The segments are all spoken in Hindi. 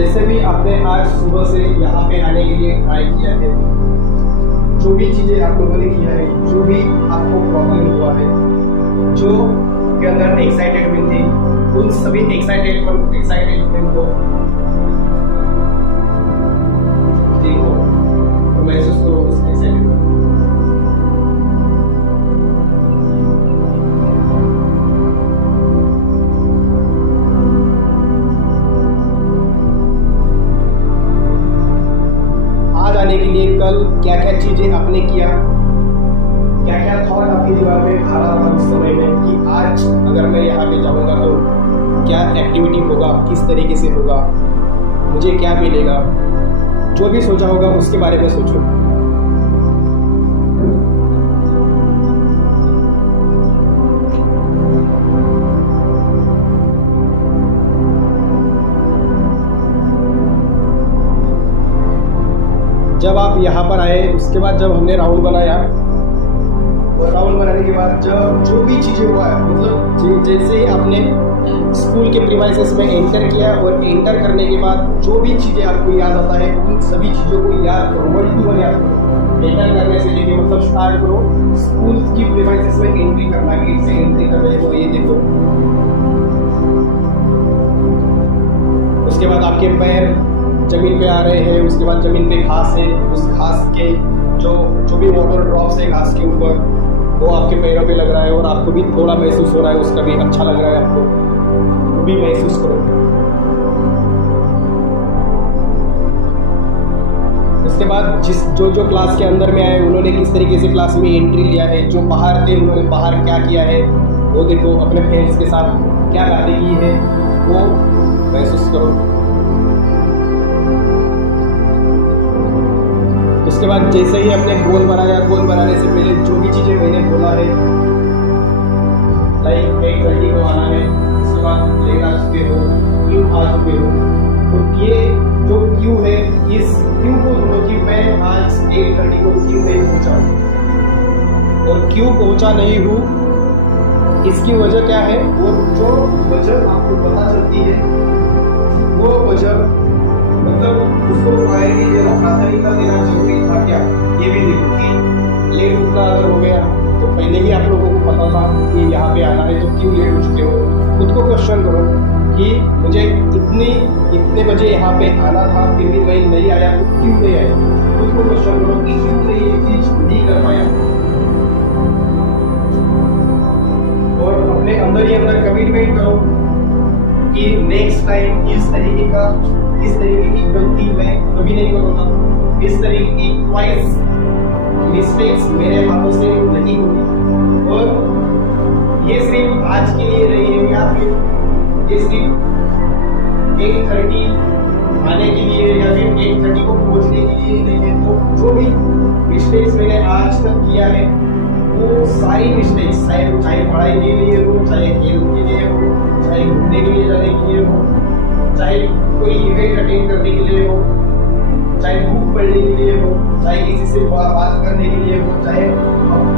जैसे भी आपने आज सुबह से यहाँ पे आने के लिए ट्राई किया है, जो भी चीज़ें आप लोगों ने किया है, जो भी आपको प्रॉब्लम हुआ है, जो के अंदर एक्साइटेडमेंट थी, उन सभी एक्साइटेडमेंट को देखो और महसूस करो उस एक्साइटमेंट। आज आने के लिए कल क्या क्या चीजें आपने किया, क्या क्या थॉट आपके दिमाग में आ रहा था उस समय में कि आज अगर मैं यहाँ पे जाऊँगा तो क्या एक्टिविटी होगा, किस तरीके से होगा, मुझे क्या मिलेगा, जो भी सोचा होगा उसके बारे में सोचो। जब आप यहाँ पर आए उसके बाद जब हमने राउंड बनाया और राउंड बनाने के बाद जब जो भी चीज़ें हुआ है, मतलब जैसे ही आपने स्कूल के प्रीमाइसेस में एंटर किया और एंटर करने के बाद जो भी चीज़ें आपको याद आता है उन सभी चीज़ों को याद करो, 1 to 1 याद करो। एंटर करने से लेके मतलब स्टार्ट करो स्कूल की प्रीमाइसेस में एंट्री करना, गेट से एंट्री कर रहे हो, ये देखो। उसके बाद आपके पैर जमीन पे आ रहे हैं, उसके बाद जमीन पे घास है, उस घास के जो भी वाटर ड्रॉप्स है घास के ऊपर वो आपके पैरों पे लग रहा है और आपको भी थोड़ा महसूस हो रहा है, उसका भी अच्छा लग रहा है आपको, वो भी महसूस करो। उसके बाद जो क्लास के अंदर में आए उन्होंने किस तरीके से क्लास में एंट्री लिया है, जो बाहर थे उन्होंने बाहर क्या किया है वो देखो, अपने फ्रेंड्स के साथ क्या बातें की है वो महसूस करो। उसके बाद जैसे ही हमने गोल बनाया, गोल बनाने से पहले जो भी चीज़ें मैंने बोला है, लाइक 8:30 को आना है, उसके बाद लेट आ चुके हो, क्यों आ चुके हो, तो ये जो क्यों है इस क्यों को ढूंढो कि मैं आज 8:30 को क्यों नहीं पहुंचा और क्यों पहुंचा नहीं हूँ, इसकी वजह क्या है, वो जो वजह आपको पता चलती है वो वजह मतलब उसको प्रायोरिटी देना, प्राथमिकता देना जरूरी था क्या, ये भी देखो कि लेट उतना अगर हो गया तो पहले ही आप लोगों को पता था कि यहाँ पे आना है तो क्यों लेट हो चुके हो। खुद को क्वेश्चन करो कि मुझे इतने बजे यहाँ पे आना था फिर भी मैं नहीं आया तो क्यों नहीं आया। खुद को क्वेश्चन करो कि क्यों मैं ये चीज नहीं कर पाया और अपने अंदर ही अंदर कमिटमेंट करो कि नेक्स्ट टाइम इस तरीके की गलती मैं कभी नहीं करूँगा, इस तरीके की ट्वाइस मिस्टेक्स मेरे हाथों से नहीं होगी। और ये सिर्फ आज के लिए नहीं है या फिर ये सिर्फ 8:30 आने के लिए या फिर 8:30 को पहुंचने के लिए नहीं है। तो जो भी मिस्टेक्स मैंने आज तक किया है वो सारी मिस्टेक्स चाहे पढ़ाई के लिए हो, चाहे खेल के लिए हो, चाहे घूमने के लिए जाने के लिए हो, चाहे कोई इवेंट अटेंड करने के लिए हो, चाहे बुक पढ़ने के लिए हो, चाहे किसी से बात करने के लिए हो, चाहे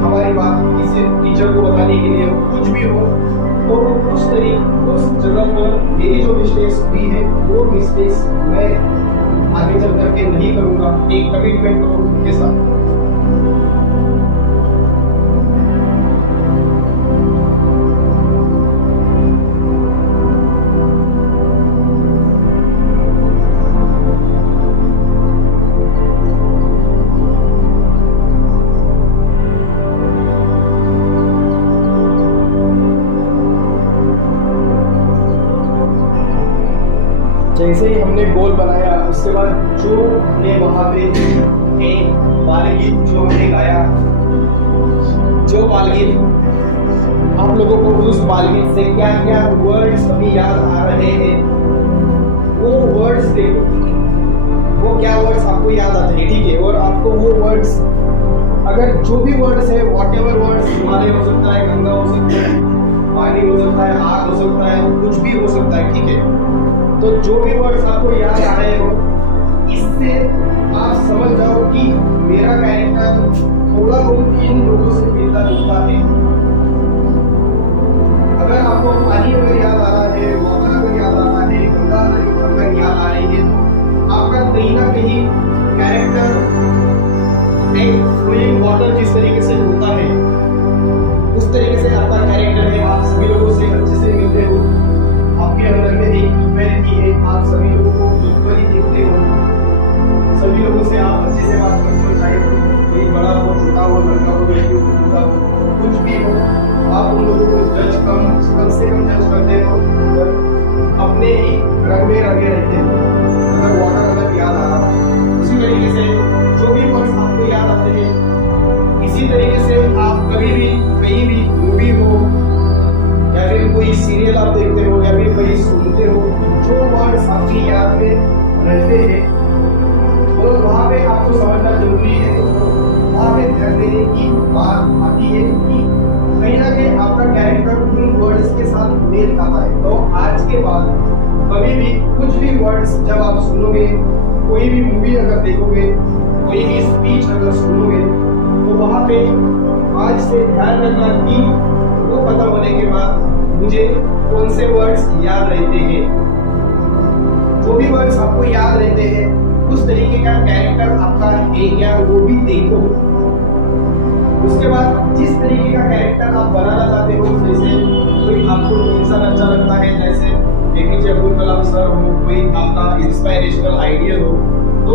हमारी बात किसी टीचर को बताने के लिए हो, कुछ भी हो, तो उस जगह पर मेरी जो मिस्टेक्स हुई है वो मिस्टेक्स मैं आगे चल करके नहीं करूँगा। एक कमिटमेंट करो खुद के साथ। जैसे ही हमने गोल बनाया उसके बाद जो हमने वहाँ पे एक बालगीत जो हमने गाया, जो बालगीत आप लोगों को उस बालगीत से क्या क्या वर्ड्स अभी याद आ रहे हैं वो वर्ड्स देखो, वो क्या वर्ड्स आपको याद आते हैं, ठीक है। और आपको वो वर्ड्स अगर जो भी वर्ड्स है व्हाटएवर वर्ड्स, हिमालय हो सकता है, गंगा हो सकता है, पानी हो सकता है, आग हो सकता है, कुछ भी हो सकता है, ठीक है। तो जो भी वर्ड्स आपको याद आ रहे हो इससे आप समझ जाओ कि मेरा कैरेक्टर थोड़ा बहुत इन लोगों से मिलता जुलता है। अगर आपको पानी अगर याद आ रहा है, वाटर अगर याद आ रहा है, गंगा अगर याद आ रही है हैं, और वहाँ पे आपको समझना जरूरी है। वहाँ पे ध्यान देने की बात आती है कि कहीं ना कहीं आपका कैरेक्टर उन वर्ड्स के साथ मेल खाता है। तो आज के बाद कभी भी कुछ भी वर्ड्स जब आप सुनोगे, कोई भी मूवी अगर देखोगे, कोई भी स्पीच अगर सुनोगे, तो वहाँ पे आज से ध्यान रखना कि वो खत्म होने के बाद मुझे कौन से वर्ड्स याद रहते हैं। जो भी वर्ड्स आपको याद रहते हैं, उस तरीके का कैरेक्टर आपका है क्या, वो भी देखो। उसके बाद जिस तरीके का कैरेक्टर आप बनाना चाहते हो, जैसे कोई आपको इंसान अच्छा लगता है, जैसे एपीजे अब्दुल कलाम सर हो, कोई आपका इंस्पायरेशनल आइडियल हो, तो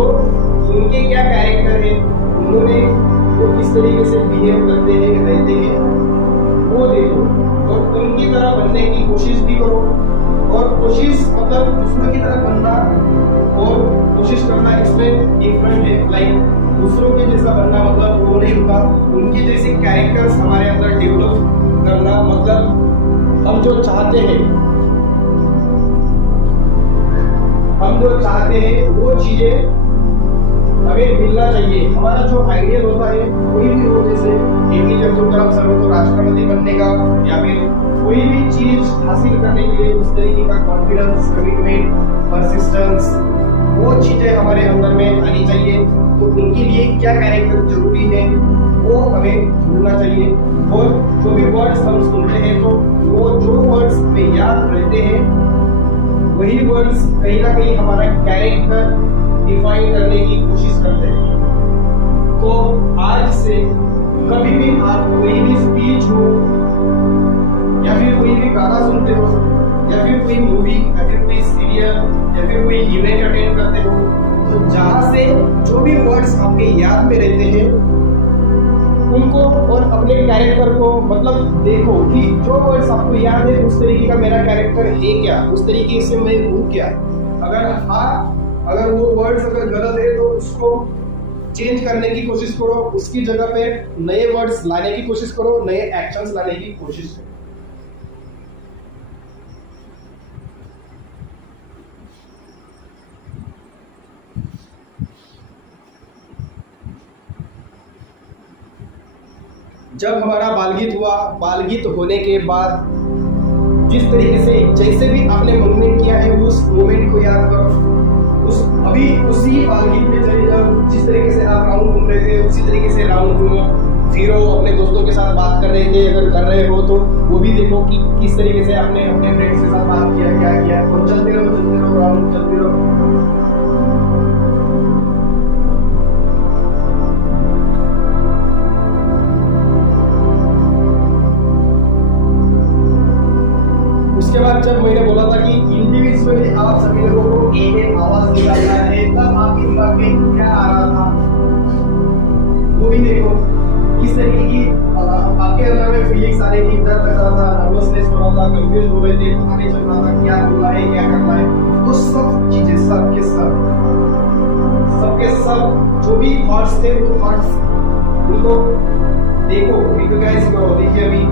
उनके क्या कैरेक्टर है, उन्होंने वो किस तरीके से बिहेव करते हैं, रहते हैं, वो देखो और उनकी तरह बनने की कोशिश भी करो। और कोशिश मतलब दूसरों की तरह बनना और कोशिश करना इसमें डिफरेंट है। लाइक दूसरों के जैसा बनना मतलब वो नहीं होगा, उनके जैसे कैरेक्टर्स हमारे अंदर डेवलप करना मतलब हम जो चाहते हैं वो चीजें हमें मिलना चाहिए। हमारा जो आइडियल होता है कोई भी हो, जैसे एपीजे अब्दुल कलाम सर हो तो राष्ट्रपति बनने का, या फिर कोई भी चीज हासिल करने के लिए उस तरीके का कॉन्फिडेंस, कमिटमेंट, परसिस्टेंस, वो चीजें हमारे अंदर में आनी चाहिए। तो उनके लिए क्या कैरेक्टर जरूरी है वो हमें ढूंढना चाहिए। और जो भी वर्ड्स हम सुनते हैं, तो वो जो वर्ड्स हमें याद रहते हैं, वही वर्ड्स कहीं ना कहीं हमारा कैरेक्टर डिफाइन करने की कोशिश करते हैं। तो आज से कभी भी आप कोई भी स्पीच हो, या फिर कोई भी गाना सुनते हो, या फिर कोई मूवी, या फिर कोई सीरियल, या फिर कोई इवेंट अटेंड करते हो, तो जहां से जो भी वर्ड्स आपके याद में रहते हैं, उनको और अपने कैरेक्टर को मतलब देखो कि जो वर्ड्स आपको याद है उस तरीके का मेरा कैरेक्टर है क्या, उस तरीके से मैं हूँ क्या। अगर वो वर्ड्स अगर गलत है तो उसको चेंज करने की कोशिश करो, उसकी जगह पे नए वर्ड्स लाने की कोशिश करो, नए एक्शंस लाने की कोशिश करो। जब हमारा बालगीत हुआ, बालगीत होने के बाद जिस तरीके से जैसे भी आपने मूवमेंट किया है, उस मूवमेंट को याद करो। उसी बालगीत में चले जाओ, जिस तरीके से आप राउंड घूम रहे थे उसी तरीके से राउंड घूमो, फिरो, अपने दोस्तों के साथ बात कर रहे थे, अगर कर रहे हो तो वो भी देखो कि किस तरीके से आपने अपने फ्रेंड्स के साथ बात किया, क्या किया, और चलते रहो राउंड चलते रहो। उसके बाद जब मैंने बोला था कि इंडिविजुअली आप सभी लोगों को एक आवाज निकालना है, तब आपके दिमाग में क्या आ रहा था वो भी देखो। किस तरीके की आपके अंदर में फीलिंग्स आ रही थी, डर लग रहा था, नर्वसनेस हो रहा था, कंफ्यूज हो रहे थे, पता नहीं चल रहा था क्या बोलना है, क्या करना है। तो सब चीजें सबके सब जो भी थॉट्स थे, वो थॉट्स उनको देखो, रिकॉग्नाइज करो। देखिए अभी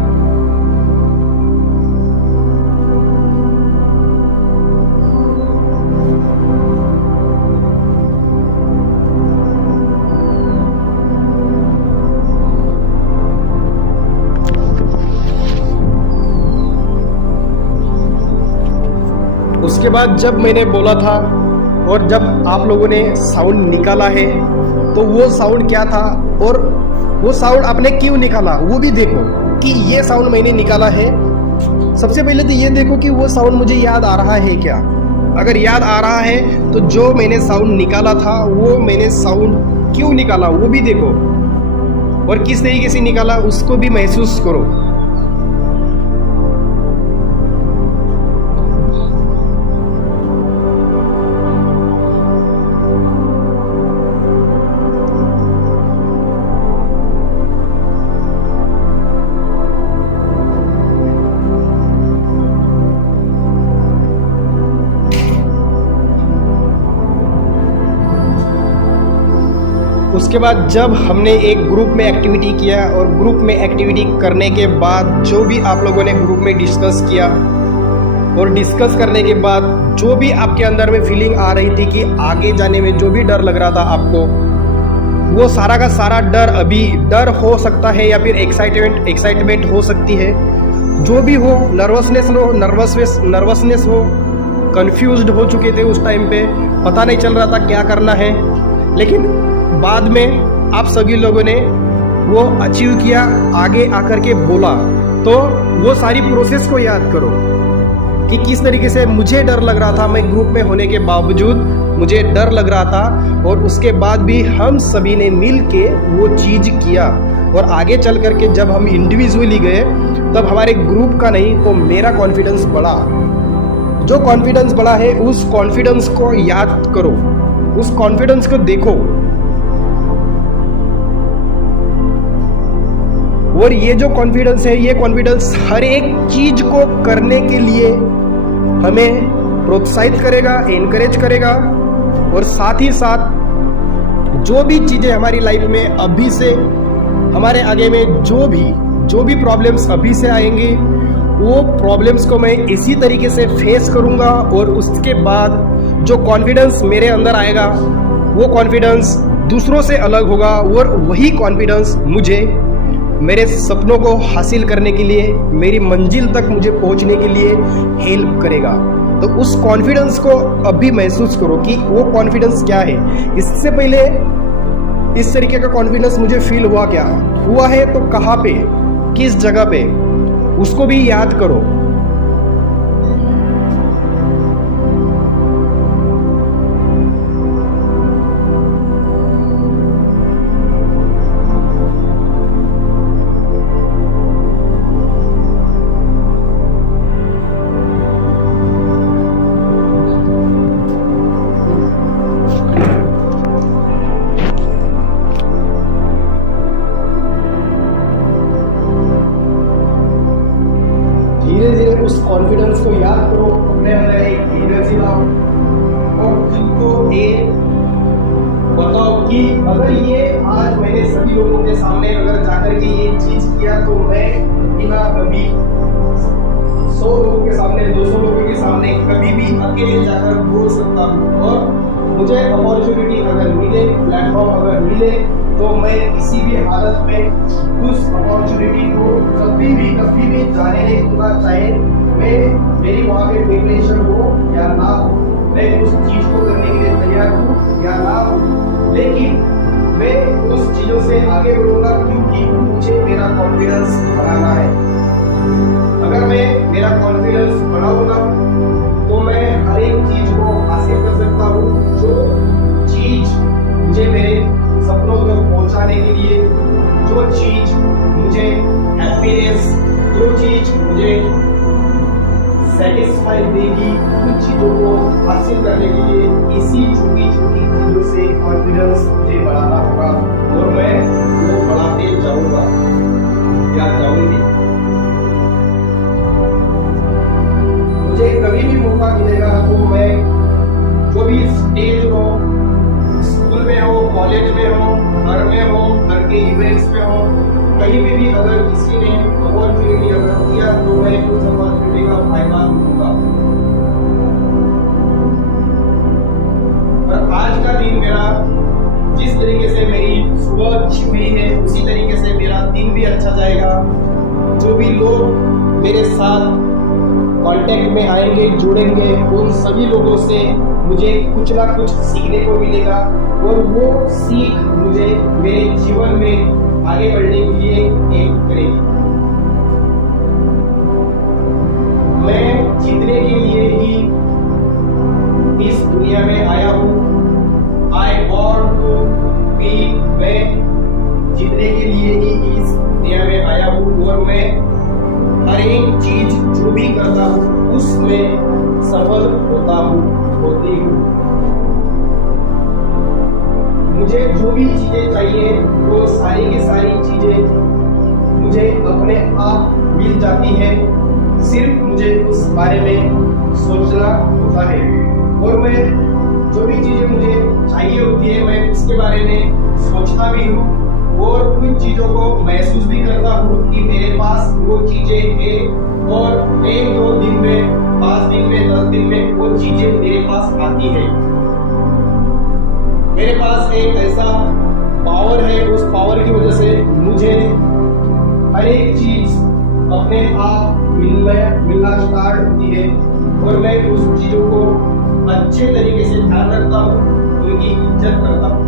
उसके बाद जब मैंने बोला था और जब आप लोगों ने साउंड निकाला है, तो वो साउंड क्या था और वो साउंड आपने क्यों निकाला वो भी देखो कि ये साउंड मैंने निकाला है। सबसे पहले तो ये देखो कि वो साउंड मुझे याद आ रहा है क्या। अगर याद आ रहा है तो जो मैंने साउंड निकाला था वो मैंने साउंड क्यों निकाला वो भी देखो, और किस तरीके से निकाला उसको भी महसूस करो। उसके बाद जब हमने एक ग्रुप में एक्टिविटी किया और ग्रुप में एक्टिविटी करने के बाद जो भी आप लोगों ने ग्रुप में डिस्कस किया और डिस्कस करने के बाद जो भी आपके अंदर में फीलिंग आ रही थी कि आगे जाने में जो भी डर लग रहा था आपको, वो सारा का सारा डर अभी डर हो सकता है या फिर एक्साइटमेंट हो सकती है, जो भी हो, नर्वसनेस हो, कंफ्यूज्ड हो चुके थे उस टाइम पे, पता नहीं चल रहा था क्या करना है, लेकिन बाद में आप सभी लोगों ने वो अचीव किया, आगे आकर के बोला। तो वो सारी प्रोसेस को याद करो कि किस तरीके से मुझे डर लग रहा था, मैं ग्रुप में होने के बावजूद मुझे डर लग रहा था, और उसके बाद भी हम सभी ने मिल के वो चीज़ किया। और आगे चल करके जब हम इंडिविजुअली गए तब हमारे ग्रुप का नहीं तो मेरा कॉन्फिडेंस बढ़ा। जो कॉन्फिडेंस बढ़ा है उस कॉन्फिडेंस को याद करो, उस कॉन्फिडेंस को देखो, और ये जो कॉन्फिडेंस है, ये कॉन्फिडेंस हर एक चीज को करने के लिए हमें प्रोत्साहित करेगा, एनकरेज करेगा, और साथ ही साथ जो भी चीजें हमारी लाइफ में अभी से हमारे आगे में जो भी प्रॉब्लम्स अभी से आएंगी, वो प्रॉब्लम्स को मैं इसी तरीके से फेस करूंगा, और उसके बाद जो कॉन्फिडेंस मेरे अंदर आएगा वो कॉन्फिडेंस दूसरों से अलग होगा, और वही कॉन्फिडेंस मुझे मेरे सपनों को हासिल करने के लिए, मेरी मंजिल तक मुझे पहुंचने के लिए हेल्प करेगा। तो उस कॉन्फिडेंस को अभी महसूस करो कि वो कॉन्फिडेंस क्या है। इससे पहले इस तरीके का कॉन्फिडेंस मुझे फील हुआ है तो कहाँ पे, किस जगह पे, उसको भी याद करो। धीरे धीरे उस कॉन्फिडेंस को याद करो, अपने अंदर एक एनर्जी लाओ, और खुद को ये बताओ कि अगर ये आज मैंने सभी लोगों के सामने अगर जाकर के ये चीज किया तो मैं बिना कभी 100 लोगों के सामने, 200 लोगों के सामने कभी भी अकेले जाकर बोल सकता हूँ। और मुझे अपॉर्चुनिटी अगर मिले, प्लेटफॉर्म अगर मिले, तो मैं किसी भी हालत में उस अपॉर्चुनिटी को कभी भी जाने नहीं दूंगा, चाहे मेरी वहाँ पे प्रिपरेशन हो या ना हो, मैं उस चीज को करने के लिए तैयार हूँ या ना हूँ, लेकिन मैं उस चीजों से आगे बढ़ूंगा, क्योंकि मुझे मेरा कॉन्फिडेंस बढ़ाना है। अगर मैं मेरा कॉन्फिडेंस बढ़ाऊंगा तो मैं हर एक चीज को हासिल कर सकता हूँ। जो चीज मुझे मेरे सपनों तक पहुंचाने के लिए, जो चीज मुझे हैप्पीनेस, जो चीज मुझे सेटिस्फाई देगी, उन चीजों को हासिल करने के लिए इसी छोटी छोटी चीजों से कॉन्फिडेंस मुझे बढ़ाना होगा, और मैं वो बढ़ाते जाऊंगा या जाऊंगी। मुझे कभी भी मौका मिलेगा तो मैं जो भी स्टेज हो, स्कूल में हो, कॉलेज में हो, घर में हो, घर के इवेंट्स में हो, कहीं भी अगर किसी ने अपॉर्चुनिटी अगर दिया तो मैं उस अपॉर्चुनिटी का फायदा लूंगा। और आज का दिन मेरा जिस तरीके से मेरी सुबह अच्छी हुई है, उसी तरीके से मेरा दिन भी अच्छा जाएगा। जो भी लोग मेरे साथ कांटेक्ट में आएंगे, जुड़ेंगे, उन सभी लोगों से मुझे कुछ ना कुछ सीखने को मिलेगा, और वो सीख मुझे मेरे जीवन में आगे बढ़ने के लिए एक करेगी। मैं जीतने के लिए ही इस दुनिया में आया हूँ। आई वॉन्ट टू बी, मैं जीतने के लिए ही इस दुनिया में आया हूँ, और मैं हर एक चीज जो भी करता हूँ उसमें सफल होती हूँ। मुझे जो भी चीजें चाहिए वो सारी की सारी चीजें मुझे अपने आप मिल जाती है, सिर्फ मुझे उस बारे में सोचना होता है। और मैं जो भी चीजें मुझे चाहिए होती है मैं उसके बारे में सोचता भी हूँ, और उन चीजों को महसूस भी करता हूँ कि मेरे पास वो चीजें हैं और 1-2 दिन में, 5 दिन में, 10 दिन में वो चीजें मेरे पास आती है। मेरे पास एक ऐसा पावर है, उस पावर की वजह से मुझे हर एक चीज अपने आप मिलना स्टार्ट होती है और मैं उस चीजों को अच्छे तरीके से ध्यान रखता हूँ, उनकी इज्जत करता हूँ।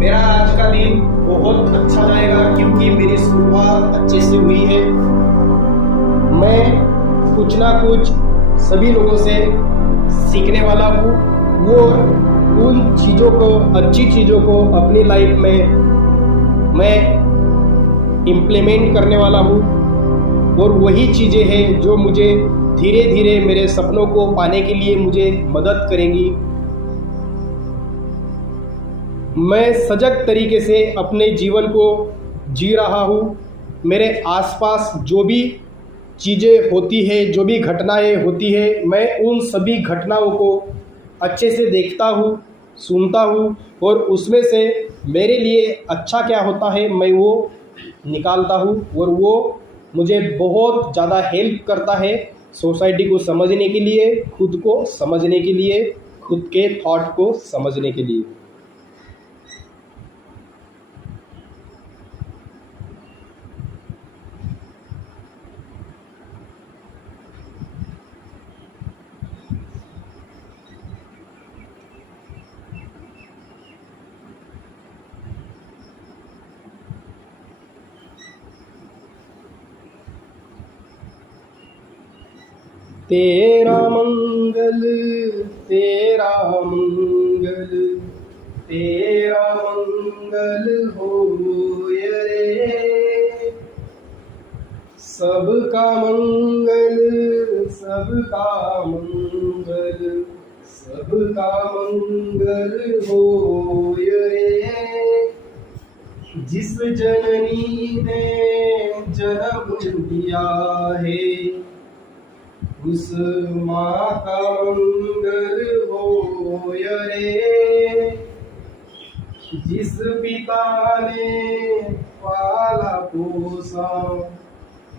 मेरा आज का दिन बहुत अच्छा जाएगा क्योंकि मेरी शुरुआत अच्छे से हुई है। मैं कुछ ना कुछ सभी लोगों से सीखने वाला हूँ, वो उन चीज़ों को, अच्छी चीज़ों को अपनी लाइफ में मैं इम्प्लीमेंट करने वाला हूँ और वही चीज़ें हैं जो मुझे धीरे धीरे मेरे सपनों को पाने के लिए मुझे मदद करेंगी। मैं सजग तरीके से अपने जीवन को जी रहा हूँ। मेरे आसपास जो भी चीज़ें होती है, जो भी घटनाएं होती है, मैं उन सभी घटनाओं को अच्छे से देखता हूँ, सुनता हूँ और उसमें से मेरे लिए अच्छा क्या होता है मैं वो निकालता हूँ और वो मुझे बहुत ज़्यादा हेल्प करता है सोसाइटी को समझने के लिए, खुद को समझने के लिए, खुद के थॉट को समझने के लिए। तेरा मंगल, तेरा मंगल, तेरा मंगल होय रे। सबका मंगल, सबका मंगल, सबका मंगल होय रे। जिस जननी ने जन्म दिया है उस माँ का मंगल होय रे। जिस पिता ने पाला पोसा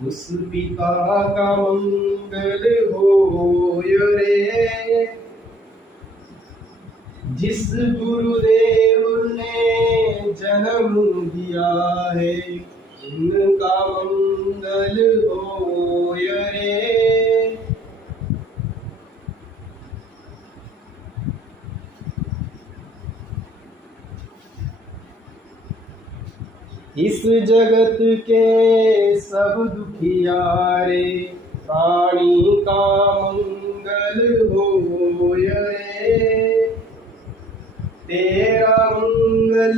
उस पिता का मंगल होय रे। जिस गुरुदेव ने जन्म दिया है उनका मंगल होय रे। इस जगत के सब दुखियारे प्राणी का मंगल होय रे। तेरा मंगल,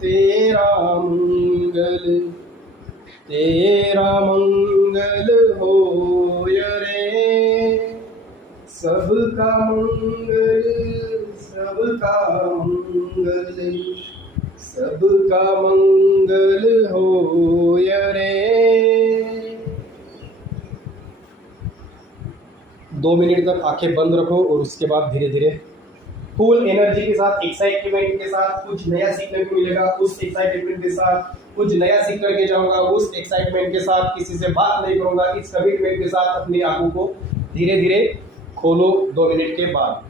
तेरा मंगल, तेरा मंगल होय रे। सबका मंगल, सबका मंगल, सबका मंगल होय रे। 2 मिनट तक आंखें बंद रखो और उसके बाद धीरे धीरे फुल एनर्जी के साथ, एक्साइटमेंट के साथ, कुछ नया सीखने को मिलेगा उस एक्साइटमेंट के साथ, कुछ नया सीख करके जाऊंगा उस एक्साइटमेंट के साथ, किसी से बात नहीं करूंगा इस कमिटमेंट के साथ। अपनी आंखों को धीरे धीरे खोलो 2 मिनट के बाद।